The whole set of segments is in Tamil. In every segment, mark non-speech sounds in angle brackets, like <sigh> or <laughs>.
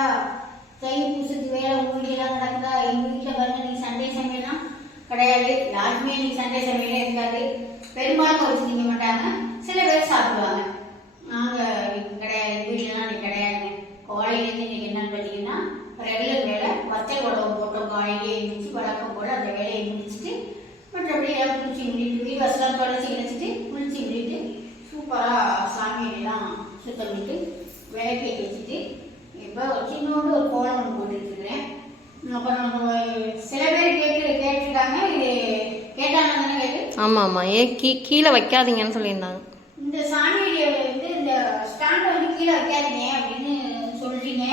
முடிஞ்சா தை பூசத்துக்கு வேலை உங்க வீட்டுலாம் நடக்குதா? எங்க வீட்டில் பாருங்க நீ சண்டே சமையலாம் கிடையாது. யாருக்குமே நீ சண்டே சமையலே இருக்காது. பெரும்பாலும் வச்சு மாட்டாங்க. சில பேர் சாப்பிடுவாங்க. நாங்கள் கிடையாது. எங்கள் வீட்டிலலாம் நீ கிடையாதுங்க. காலையிலேருந்து இன்னைக்கு என்னன்னு பார்த்தீங்கன்னா ரெகுலர் வேலை வத்தல் உடம்பு போட்டோம் காலையிலே எழுந்திரிச்சு வழக்கம் போட அந்த வேலையை முடிச்சுட்டு மற்றபடி எல்லாம் குளிச்சு முடிட்டு வீடு வசலாம் தொடச்சி இணைச்சிட்டு குளிச்சு முடிட்டு சூப்பராக சாமியெல்லாம் சுத்தம் பண்ணிட்டு விளக்கை இப்போ சின்னோண்டு ஒரு கோலம் ஒன்று போட்டுருக்குறேன் அப்புறம் நம்ம சில பேர் கேட்டு கேட்டிருக்காங்க. இது கேட்டாங்க தானே கேட்டு ஆமாம் ஆமாம் ஏன் கீ கீழே வைக்காதீங்கன்னு சொல்லியிருந்தாங்க. இந்த சாமியை வந்து இந்த ஸ்டாண்டை வந்து கீழே வைக்காதீங்க அப்படின்னு சொல்றீங்க.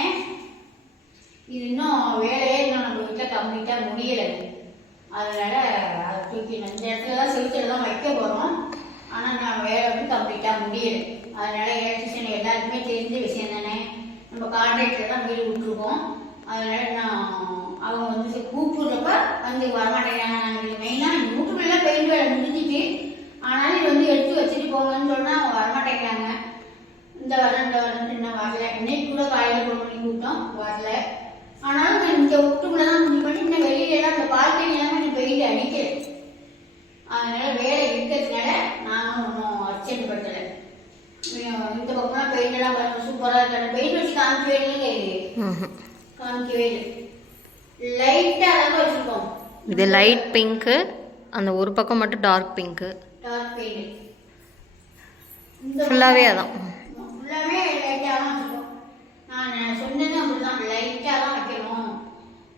இது இன்னும் வேலையே இன்னும் நம்ம வீட்டில் கம்ப்ளீட்டாக முடியலை. அதனால அதை தூக்கி இந்த இடத்துல தான் செலுத்தில் தான் வைக்க போகிறோம் ஆனால் நான் வேலை வந்து கம்ப்ளீட்டாக முடியலை. அதனால எலக்ட்ரிஷியன் எல்லாருக்குமே தெரிஞ்ச விஷயம் தானே நம்ம கான்ட்ராக்டில் தான் வீடு விட்டுருக்கோம். அதனால் நான் அவங்க வந்து கூப்பிடுறப்ப வந்து வரமாட்டேங்கிறாங்க. நாங்கள் மெயினாக வீட்டுக்குள்ளே பெயிண்ட் வேலை முடிஞ்சிட்டு ஆனாலும் இது வந்து எடுத்து வச்சுட்டு போங்கன்னு சொன்னால் அவங்க வரமாட்டேங்கிறாங்க. இந்த வாரம் இந்த வாரம் இன்னும் வரல. இன்னைக்கு கூட காலையில் ஃபோன் பண்ணி கூப்பிட்டோம் வரல. ஆனாலும் நான் இந்த வீட்டுக்குள்ளே தான் முடிவு பண்ணி இன்னும் வெளியிலலாம் அந்த இந்த பால்கனி எல்லாம் கொஞ்சம் பெயிண்ட் அடிக்கல அதனால் வேலை இருக்கிறதுனால நானும் ஒன்றும் அர்ச்சனை படுத்தலை. இந்த பக்கம்லாம் பெயிண்ட் எல்லாம் சூப்பராக இருக்காங்க பெயிண்ட் இது லைட் பிங்க்கு அந்த ஒரு பக்கம் மட்டும் டார்க் பிங்க்கு ஃபுல்லாகவே அதான் ஃபுல்லாமே லைட்டாக தான் வச்சுருக்கோம் நான் சொன்னது அப்படிதான் லைட்டாக தான் வைக்கணும்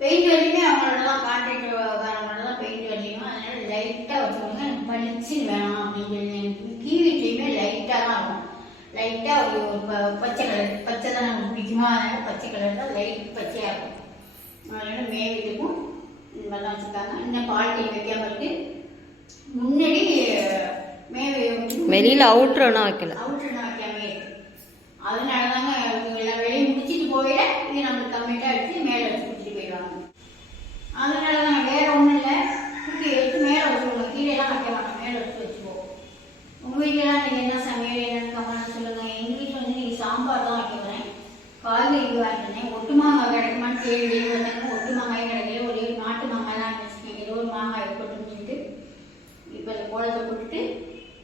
பெயிண்ட் வரையுமே அவங்களோட தான் கான்ட்ராக்ட் வரவங்களோட தான் பெயிண்ட் வரையும் அதனால லைட்டாக வச்சுக்கோங்க எனக்கு பளிச்சு வேணாம் அப்படின்னு சொல்லி எனக்கு கீழீட்டையுமே லைட்டாக தான் இருக்கும் லைட்டாக ஒரு ஒரு ப- பச்சை கலர் பச்சை தான் நமக்கு பிடிக்குமா அதனால பச்சை கலர் தான் லைட் பச்சையாக இருக்கும் அதனால மேவீட்டுக்கும் இந்த மாதிரி தான் வச்சுருக்காங்க. இன்னும் பால்கனி வைக்காம இருக்கு முன்னாடி மேவே வெளியில் அவுட்ருன்னா வைக்கல. அவுட்டர் நான் வைக்காமே இருக்கு. அதனால தாங்க இவங்க எல்லாம் வெளியே முடிச்சிட்டு போயிட இது நம்மளுக்கு கம்மிட்டாக எடுத்து மேலே வச்சு கொடுத்துட்டு போயிடுவாங்க அதனால தாங்க வேற ஒன்றும் இல்லை குட்டி எடுத்து மேலே வச்சுருவோம் கீழே எல்லாம் வைக்க மாட்டோம் மேலே வச்சு வச்சுக்குவோம் உங்கள் வீட்டிலலாம் நீங்கள் என்ன சமையல் என்னன்னு கமெண்ட் சொல்லுங்கள் எங்கள் வீட்டில் வந்து நீங்கள் சாம்பார் தான் வைக்க போகிறேன் காய்கறி வாங்கினேன் ஒட்டு மாங்காய் கிடைக்குமான்னு கேள்வி வெளியே வந்தாங்க ஒட்டு மாங்காயும் கிடைக்கல ஒரே ஒரு நாட்டு மாங்காய் தான் வச்சுருக்கேன் ஏதோ ஒரு மாங்காய் இருக்கட்டும்னு சொல்லிட்டு இப்போ இந்த கோலத்தை போட்டுட்டு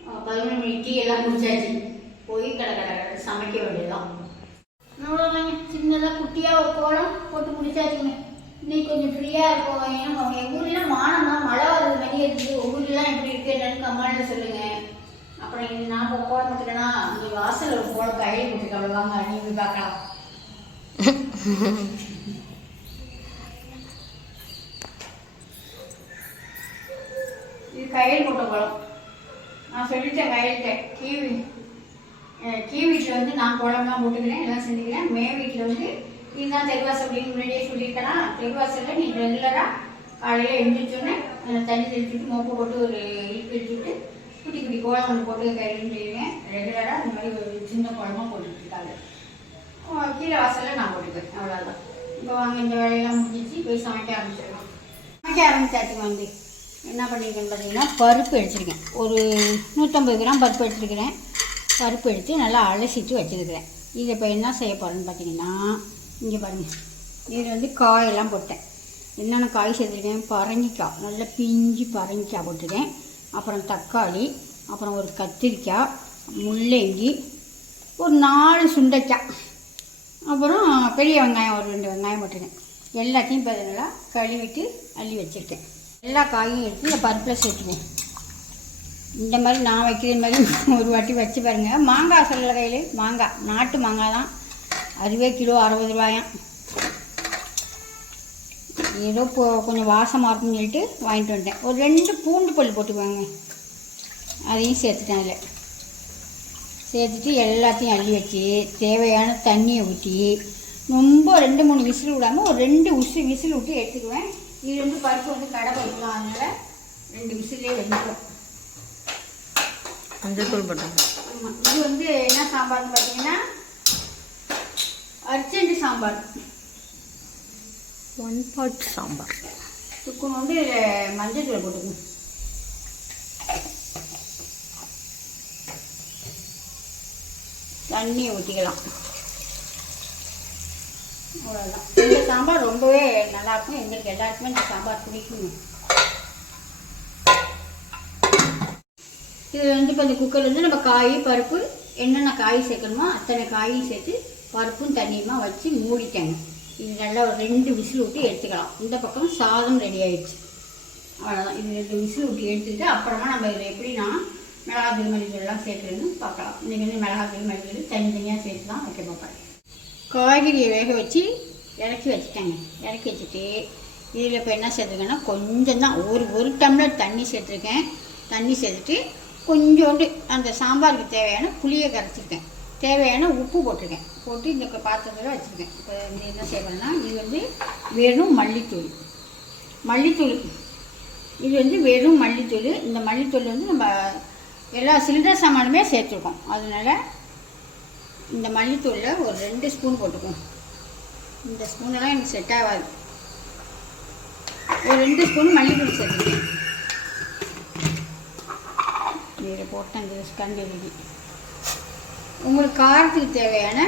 அஹ், பதினொரு மணி டீ எல்லாம் குடிச்சாச்சு போய் கடை கடை கடை சமைக்க வேண்டியதுதான் அவ்வளோதாங்க சின்னதாக குட்டியாக ஒரு கோலம் போட்டு முடிச்சாச்சுங்க. இன்னைக்கு கொஞ்சம் ஃப்ரீயாக இருக்கும். ஏன்னா உங்கள் எங்கள் ஊர்லாம் மானம் தான் மழை வர்றது மாதிரி இருக்குது. ஊர்லாம் எப்படி இருக்கு என்னன்னு கமெண்ட்ல சொல்லுங்க. அப்புறம் இது நான் இப்போ கோலம் போட்டுட்டேன்னா அங்கே வாசல் ஒரு கோலம் கையில் போட்டுருக்க அவ்வளோவாங்க நீங்க போய் பார்க்கலாம். இது கையில் போட்ட குளம் நான் சொல்லிட்டேன் கையில்கிட்ட. டிவி கீ வீட்டில் வந்து நான் குழம்புலாம் போட்டுக்கிறேன் எல்லாம் செஞ்சுக்கிறேன். மே வீட்டில் வந்து இதுதான் தெருவாசல் அப்படின்னு முன்னாடியே சொல்லியிருக்கேன் தெருவாசலில் நீ ரெகுலராக காலையில் எழுந்திரிச்சோன்னே தண்ணி தெளிச்சுட்டு மோப்பு போட்டு ஒரு இழுப்பு இழுத்துட்டு குட்டி குட்டி கோலம் ஒன்று போட்டு கையில் ரெகுலராக இந்த மாதிரி ஒரு சின்ன குழம்பும் போட்டுட்டு இருக்காங்க. கீழே வாசலில் நான் போட்டுக்கிறேன். அவ்வளோதான் இப்போ வாங்க இந்த வேலையெல்லாம் முடிஞ்சிச்சு. போய் சமைக்க ஆரம்பிச்சிடலாம். சமைக்க ஆரம்பிச்சாச்சு வந்து. என்ன பண்ணியிருக்கேன்னு பார்த்தீங்கன்னா பருப்பு எடுத்துருக்கேன். ஒரு நூற்றம்பது கிராம் பருப்பு எடுத்துருக்கிறேன். பருப்பு எடுத்து நல்லா அலசிட்டு வச்சுருக்கிறேன். இதை இப்போ என்ன செய்ய போகிறேன்னு பார்த்தீங்கன்னா இங்கே பாருங்கள் இதில் வந்து காயெல்லாம் போட்டேன். என்னென்ன காய் சேர்த்துருக்கேன் பரங்கிக்காய். நல்லா பிஞ்சு பரங்கிக்காய் போட்டிருக்கேன். அப்புறம் தக்காளி அப்புறம் ஒரு கத்திரிக்காய் முள்ளங்கி ஒரு நாலு சுண்டைக்காய். அப்புறம் பெரிய வெங்காயம் ஒரு ரெண்டு வெங்காயம் போட்டிருக்கேன். எல்லாத்தையும் இப்போ நல்லா கழுவிட்டு அள்ளி வச்சுருக்கேன். எல்லா காயும் எடுத்து இந்த பருப்பில் சேர்த்துக்குவேன். இந்த மாதிரி நான் வைக்கிற மாதிரி <laughs> ஒரு வாட்டி வச்சு பாருங்க. மாங்காய் சொல்ல கையில் மாங்காய். நாட்டு மாங்காய் தான். அதுவே கிலோ அறுபது ரூபாயாம் ஏதோ இப்போ கொஞ்சம் வாசமாக இருக்கும்னு சொல்லிட்டு வாங்கிட்டு வந்துட்டேன். ஒரு ரெண்டு பூண்டு பல் போட்டுக்குவாங்க அதையும் சேர்த்துட்டேன் அதில். சேர்த்துட்டு எல்லாத்தையும் அள்ளி வச்சு தேவையான தண்ணியை ஊற்றி ரொம்ப ரெண்டு மூணு விசில் விடாமல் ஒரு ரெண்டு விசில் விசில் விட்டு எடுத்துக்குவேன். இது வந்து பருப்பு வந்து கடை வைக்கலாம் அதனால் ரெண்டு விசிலே வெந்துக்கும் மஞ்சள் தூள். இது வந்து என்ன சாம்பார்னு பார்த்தீங்கன்னா urgent sambar. One pot sambar. துக்குன்னு வந்து மஞ்சள் தூள் போட்டுக்கணும் தண்ணியை ஊற்றிக்கலாம் அவ்வளோதான் இந்த சாம்பார் ரொம்பவே நல்லாயிருக்கும் எங்களுக்கு எல்லாருக்குமே இந்த சாம்பார் பிடிக்கும் இது வந்து இப்போ இந்த குக்கர் வந்து நம்ம காய் பருப்பு என்னென்ன காய் சேர்க்கணுமோ அத்தனை காயும் சேர்த்து பருப்பும் தண்ணியுமா வச்சு மூடிட்டாங்க. இது நல்லா ஒரு ரெண்டு விசில் விட்டு எடுத்துக்கலாம். இந்த பக்கம் சாதம் ரெடி ஆயிடுச்சு. அவ்வளோதான் இது ரெண்டு விசில் விட்டு எடுத்துக்கிட்டு அப்புறமா நம்ம இதில் எப்படின்னா மிளகாத்தூள் மல்லித்தூள்லாம் சேர்க்குறதுன்னு பார்க்கலாம். இன்றைக்கி வந்து மிளகாத்தூள் மல்லித்தூள் தனித்தனியாக சேர்த்து தான் வைக்க பார்ப்பேன் காய்கறியை வேக வச்சு இறக்கி வச்சுட்டேங்க. இறக்கி வச்சுட்டு இதில் இப்போ என்ன சேர்த்துருக்கேன்னா கொஞ்சம் தான் ஒரு ஒரு டம்ளர் தண்ணி சேர்த்துருக்கேன். தண்ணி சேர்த்துட்டு கொஞ்சோண்டு அந்த சாம்பாருக்கு தேவையான புளியை கரைச்சிருக்கேன். தேவையான உப்பு போட்டிருக்கேன். போட்டு இந்த பாத்திரத்தில் வச்சுருக்கேன். இப்போ இது என்ன செய்வேன்னா இது வந்து வெறும் மல்லித்தூள். மல்லித்தூள் இது வந்து வெறும் மல்லித்தூள். இந்த மல்லித்தூள் வந்து நம்ம எல்லா சிலிண்டர் சாமானுமே சேர்த்துருக்கோம். அதனால இந்த மல்லித்தூளில் ஒரு ரெண்டு ஸ்பூன் போட்டுக்குவோம் இந்த ஸ்பூனெல்லாம் எனக்கு செட் ஆகாது. ஒரு ரெண்டு ஸ்பூன் மல்லித்தூள் சேர்த்துருக்கேன் இதில் போட்டேன் கண்டு உங்களுக்கு காரத்துக்கு தேவையான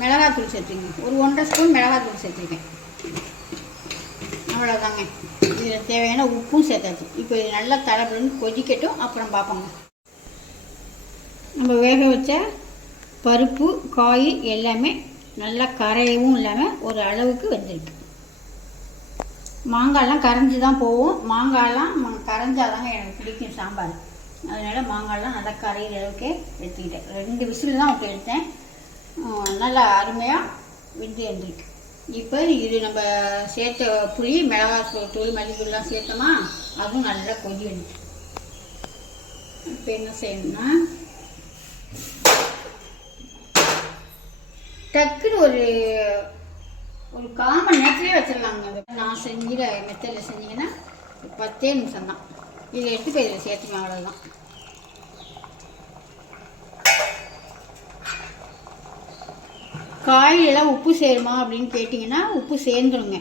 மிளகாத்தூள் சேர்த்துக்கங்க. ஒரு ஒன்றரை ஸ்பூன் மிளகாத்தூள் சேர்த்துருக்கேன். அவ்வளோதாங்க இதில் தேவையான உப்பும் சேர்த்தாச்சு. இப்போ இது நல்லா தலைப்படன்னு கொதிக்கட்டும் அப்புறம் பார்ப்போங்க. நம்ம வேக வச்ச பருப்பு காய் எல்லாமே நல்லா கரையவும் இல்லாமல் ஒரு அளவுக்கு வந்திருக்கு. மாங்காய்லாம் கரைஞ்சி தான் போகும். மாங்காய்லாம் கரைஞ்சாதாங்க எனக்கு பிடிக்கும் சாம்பார். அதனால் மாங்காய்லாம் நல்லா கரையிற அளவுக்கு எடுத்துக்கிட்டேன். ரெண்டு விசில் தான் விட்டு எடுத்தேன். நல்லா அருமையாக வெந்து வந்திருக்கு. இப்போ இது நம்ம சேர்த்த புளி மிளகாய் தூள் தூள் மல்லித்தூள்லாம் சேர்த்தோமா அதுவும் நல்லா கொதி வந்துச்சு இப்போ என்ன செய்யணும்னா டக்குன்னு ஒரு ஒரு கால் மணி நேரத்துலேயே வச்சிடலாங்க. நான் செஞ்சிட மெத்தடில் செஞ்சீங்கன்னா பத்தே நிமிஷம் தான் இதை எடுத்து போய் இதில் சேர்த்துக்கலாம் அவ்வளோதான் காயிலெல்லாம் உப்பு சேருமா அப்படின்னு கேட்டிங்கன்னா உப்பு சேர்ந்துருங்க.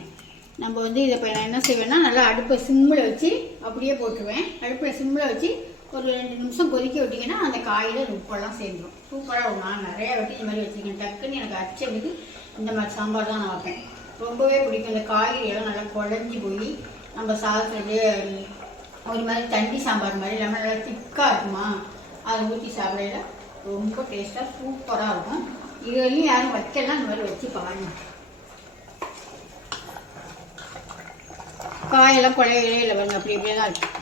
நம்ம வந்து இதை இப்போ நான் என்ன செய்வேன்னா நல்லா அடுப்பை சிம்மில் வச்சு அப்படியே போட்டுருவேன். அடுப்பில் சிம்மில் வச்சு ஒரு ரெண்டு நிமிஷம் கொதிக்க விட்டிங்கன்னா அந்த காயில் உப்பெல்லாம் சேர்ந்துடும் சூப்பராக நான் நிறையா வாட்டி இந்த மாதிரி வச்சுருக்கேன். டக்குன்னு எனக்கு அச்சடிக்கு இந்த மாதிரி சாம்பார் தான் நான் வைப்பேன். ரொம்பவே பிடிக்கும். இந்த காய்கறி எல்லாம் நல்லா குழஞ்சி போய் நம்ம சாதத்துலேயே ஒரு மாதிரி தண்ணி சாம்பார் மாதிரி இல்லாமல் நல்லா திக்காக இருக்குமா? அதை ஊற்றி சாப்பிடையில ரொம்ப டேஸ்ட்டாக சூப்பராக இருக்கும். இது வரையும் யாரும் வைக்கலாம் இந்த மாதிரி வச்சு பாருங்க. காயெல்லாம் குழையிலே இல்லை பாருங்க அப்படி இப்படியே தான் இருக்கு.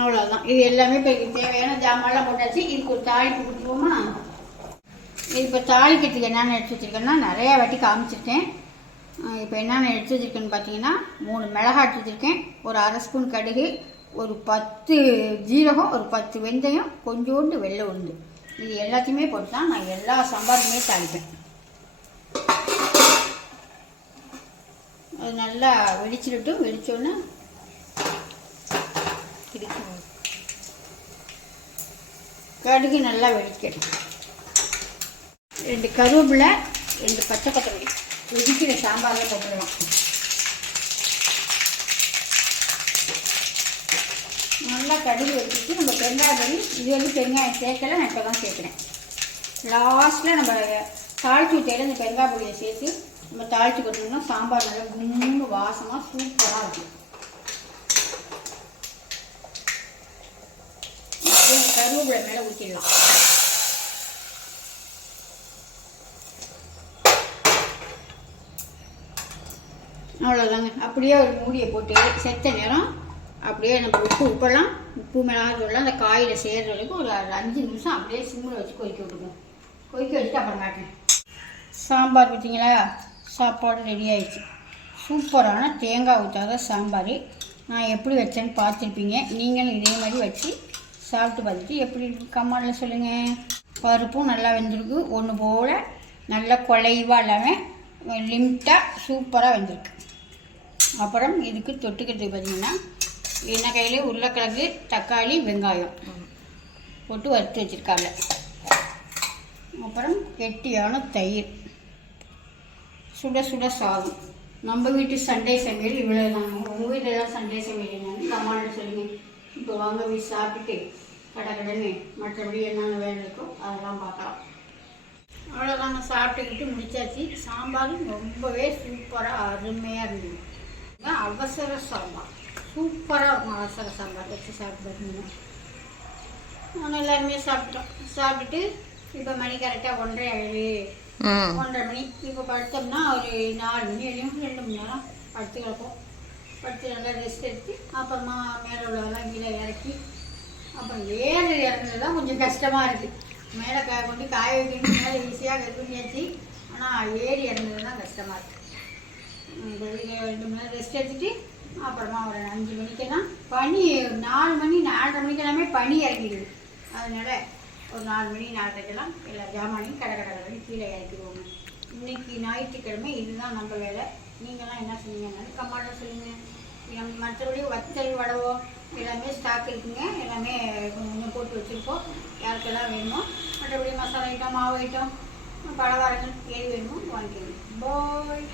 அவ்வளோதான் இது எல்லாமே இப்போ இதுக்கு தேவையான ஜாமான்லாம் போட்டாச்சு. இதுக்கு ஒரு தாளிப்பு கொடுத்துருவோமா? இது இப்போ தாளிக்கிறதுக்கு என்னென்ன எடுத்து வச்சுருக்கேன்னா நிறையா வாட்டி காமிச்சிருக்கேன். இப்போ என்னென்ன எடுத்து வச்சுருக்கேன்னு பார்த்தீங்கன்னா மூணு மிளகா எடுத்து வச்சுருக்கேன் ஒரு அரை ஸ்பூன் கடுகு ஒரு பத்து ஜீரகம் ஒரு பத்து வெந்தயம் கொஞ்சோண்டு வெள்ளை உண்டு இது எல்லாத்தையுமே போட்டு தான் நான் எல்லா சாம்பாருமே தாளிப்பேன். அது நல்லா வெடிச்சிடட்டும். வெடிச்சோன்னே கடுகு நல்லா வெடிக்கணும் ரெண்டு கருவேப்பிலை ரெண்டு பச்சை கொத்தமல்லி. வெடிக்கிற சாம்பாரில் போட்டுடலாம் நல்லா கடுகு வச்சுட்டு நம்ம பெருங்காயம் பொடி இது வந்து பெருங்காயம் சேர்க்கல நான் இப்போ தான் சேர்க்குறேன். லாஸ்ட்டில் நம்ம தாளிச்சு ஊற்றையில் இந்த பெருங்காய் பொடியை சேர்த்து நம்ம தாழ்த்து கொட்டோம்னா சாம்பார் நல்லா கும்முன்னு வாசமாக சூப்பராக இருக்கும். கருவேப்பிலை மேலே ஊற்றிடலாம் அவ்வளோதாங்க அப்படியே ஒரு மூடியை போட்டு செத்த நேரம் அப்படியே நம்ம உப்பு உப்பெல்லாம் உப்பு மிளகாத்தூள்லாம் அந்த காயில் சேர்ற வரைக்கும் ஒரு அஞ்சு நிமிஷம் அப்படியே சிம்மில் வச்சு கொதிக்க விட்டுக்குவோம் கொதிக்க வச்சுட்டு அப்புறம் காட்டுறேன் சாம்பார் பார்த்தீங்களா சாப்பாடு ரெடி ஆயிடுச்சு. சூப்பரான தேங்காய் ஊற்றாத சாம்பார். நான் எப்படி வச்சேன்னு பார்த்துருப்பீங்க. நீங்களும் இதே மாதிரி வச்சு சாப்பிட்டு பார்த்துட்டு எப்படி இருக்கு? கம்மாடில் சொல்லுங்கள் பருப்பும் நல்லா வெந்திருக்கு. ஒன்று போல் நல்லா குலைவாக இல்லாமல் லிமிட்டாக சூப்பராக வெந்திருக்கு. அப்புறம் இதுக்கு தொட்டுக்கிறதுக்கு பார்த்தீங்கன்னா என்ன கையிலே உருளைக்கிழங்கு தக்காளி வெங்காயம் போட்டு வறுத்து வச்சுருக்காங்க. அப்புறம் கெட்டியான தயிர். சுட சுட சாதம். நம்ம வீட்டு சண்டே சமையல் இவ்வளோ தான் உங்கள் வீட்டில் தான் சண்டே சமையல் என்னன்னு கமாண்டில் சொல்லுங்கள் இப்போ வாங்க போய் சாப்பிட்டுட்டு கடை கடனு மற்றபடி என்னென்ன வேலை இருக்கோ அதெல்லாம் பார்க்கலாம். அவ்வளோதாங்க சாப்பிட்டுக்கிட்டு முடிச்சாச்சு. சாம்பாரும் ரொம்பவே சூப்பராக அருமையாக இருந்தது. இதான் அவசர சாம்பார் சூப்பராக இருக்கும் அவசர சாம்பார் வச்சு பார்த்தீங்கன்னா நாங்கள் எல்லாருமே சாப்பிட்டோம் சாப்பிட்டுட்டு இப்போ மணி கரெக்டாக ஒன்றரை ம் ஒன்றரை மணி இப்போ படுத்தோம்னா ஒரு நாலு மணி வரையும் ரெண்டு மணி நேரம் படுத்து கிடப்போம் படுத்து நல்லா ரெஸ்ட் எடுத்து அப்புறமா மேலே உள்ளதெல்லாம் கீழே இறக்கி அப்புறம் ஏறு இறங்குறது தான் கொஞ்சம் கஷ்டமாக இருக்குது மேலே கா கொண்டு காய வைக்கணும் மேலே ஈஸியாக கற்பிணியாச்சு ஆனால் ஏறி இறங்குறது தான் கஷ்டமாக இருக்குது வெளியே ரெண்டு மணி நேரம் ரெஸ்ட் எடுத்துட்டு அப்புறமா ஒரு அஞ்சு மணிக்கெல்லாம் பனி நாலு மணி நாலரை மணிக்கெல்லாமே பனி இறங்கிடுது. அதனால் ஒரு நாலு மணி நாலரைக்கெல்லாம் எல்லா ஜாமானையும் கடை கடை கடை கீழே இறக்கிடுவோங்க. இன்னைக்கு ஞாயிற்றுக்கிழமை இதுதான் நம்ம வேலை. நீங்கள்லாம் என்ன சொன்னீங்கன்னு கம்மாட சொல்லுங்கள் நம்ம மற்றபடி வத்தல் வடவோ எல்லாமே ஸ்டாக் இருக்குங்க. எல்லாமே கொஞ்சம் போட்டு வச்சுருக்கோம் யாருக்கெல்லாம் வேணுமோ மற்றபடி மசாலா ஐட்டம் மாவு ஐட்டம் பலகாரங்கள் எது வேணுமோ வாங்கிக்கோங்க. பாய்